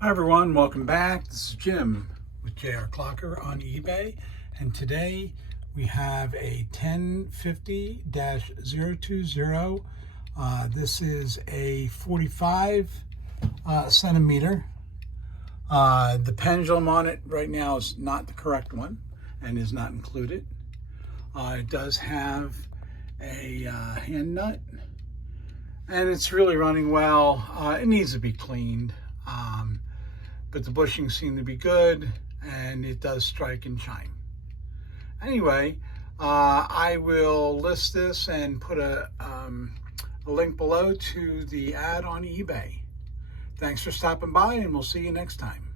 Hi everyone, welcome back. This is Jim with JR Clocker on eBay, and today we have a 1050-020. This is a 45 centimeter. The pendulum on it right now is not the correct one and is not included. It does have a hand nut, and it's really running well. It needs to be cleaned. But the bushings seem to be good, and it does strike and chime. Anyway, I will list this and put a link below to the ad on eBay. Thanks for stopping by, and we'll see you next time.